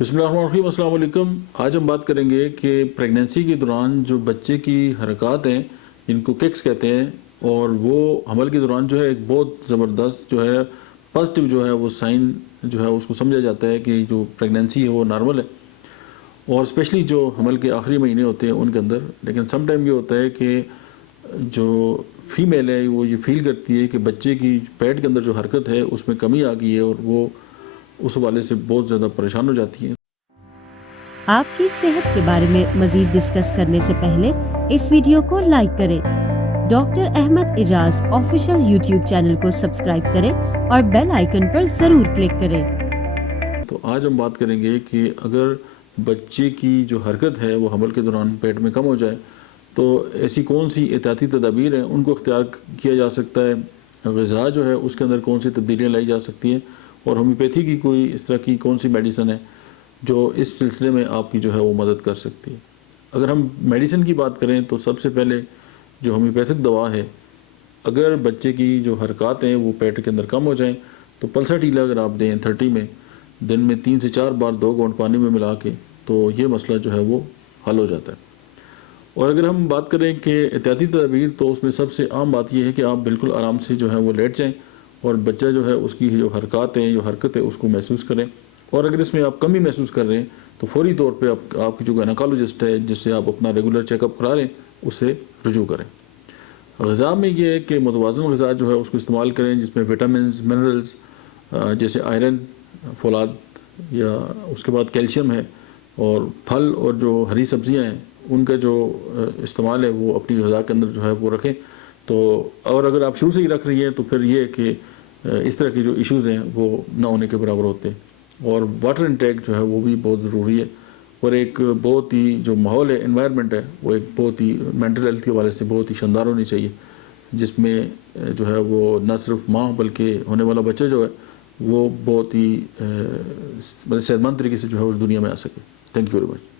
بسم اللہ الرحمن الرحیم، السلام علیکم۔ آج ہم بات کریں گے کہ پریگنینسی کے دوران جو بچے کی حرکات ہیں جن کو ککس کہتے ہیں، اور وہ حمل کے دوران جو ہے ایک بہت زبردست جو ہے پازیٹیو جو ہے وہ سائن جو ہے اس کو سمجھا جاتا ہے کہ جو پریگنینسی ہے وہ نارمل ہے، اور اسپیشلی جو حمل کے آخری مہینے ہوتے ہیں ان کے اندر۔ لیکن سم ٹائم یہ ہوتا ہے کہ جو فیمیل ہے وہ یہ فیل کرتی ہے کہ بچے کی پیٹ کے اندر جو حرکت ہے اس میں کمی آ گئی ہے، اور وہ اس حوالے سے بہت زیادہ پریشان ہو جاتی ہیں۔ آپ کی صحت کے بارے میں مزید ڈسکس کرنے سے پہلے اس ویڈیو کو لائک کریں، ڈاکٹر احمد اعجاز آفیشیل یوٹیوب چینل کو سبسکرائب کریں اور بیل آئیکن پر ضرور کلک کریں۔ تو آج ہم بات کریں گے کہ اگر بچے کی جو حرکت ہے وہ حمل کے دوران پیٹ میں کم ہو جائے تو ایسی کون سی احتیاطی تدابیر ہیں ان کو اختیار کیا جا سکتا ہے، غذا جو ہے اس کے اندر کون سی تبدیلیاں لائی جا سکتی ہیں، اور ہومیوپیتھی کی کوئی اس طرح کی کون سی میڈیسن ہے جو اس سلسلے میں آپ کی جو ہے وہ مدد کر سکتی ہے۔ اگر ہم میڈیسن کی بات کریں تو سب سے پہلے جو ہومیوپیتھک دوا ہے، اگر بچے کی جو حرکات ہیں وہ پیٹ کے اندر کم ہو جائیں تو پلسا ٹیلا اگر آپ دیں 30 میں دن میں 3 سے 4 بار 2 گھونٹ پانی میں ملا کے، تو یہ مسئلہ جو ہے وہ حل ہو جاتا ہے۔ اور اگر ہم بات کریں کہ احتیاطی تدابیر، تو اس میں سب سے عام بات یہ ہے کہ آپ بالکل آرام سے جو ہے وہ لیٹ جائیں، اور بچہ جو ہے اس کی جو حرکات ہیں جو حرکت ہے اس کو محسوس کریں، اور اگر اس میں آپ کمی محسوس کر رہے ہیں تو فوری طور پہ آپ کی جو گائنیکالوجسٹ ہے جس سے آپ اپنا ریگولر چیک اپ کرا لیں اس سے رجوع کریں۔ غذا میں یہ ہے کہ متوازن غذا جو ہے اس کو استعمال کریں، جس میں وٹامنز، منرلز جیسے آئرن، فولاد، یا اس کے بعد کیلشیم ہے، اور پھل اور جو ہری سبزیاں ہیں ان کا جو استعمال ہے وہ اپنی غذا کے اندر جو ہے وہ رکھیں۔ تو اور اگر آپ شروع سے ہی رکھ رہی ہیں تو پھر یہ ہے کہ اس طرح کی جو ایشوز ہیں وہ نہ ہونے کے برابر ہوتے ہیں۔ اور واٹر انٹیک جو ہے وہ بھی بہت ضروری ہے، اور ایک بہت ہی جو ماحول ہے، انوائرمنٹ ہے، وہ ایک بہت ہی مینٹل ہیلتھ کے حوالے سے بہت ہی شاندار ہونی چاہیے، جس میں جو ہے وہ نہ صرف ماں بلکہ ہونے والا بچہ جو ہے وہ بہت ہی صحت مند طریقے سے جو ہے اس دنیا میں آ سکے۔ Thank you very much.